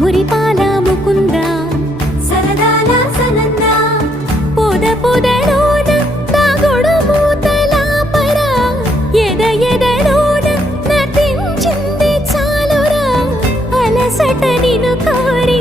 మురిపాల ముకుంద సరదాల సనంద పొద పొదలోన దాగుడు మూతల పర ఎద ఎదలోన నటించింది చాలురా అలసట నిన్ను కోరి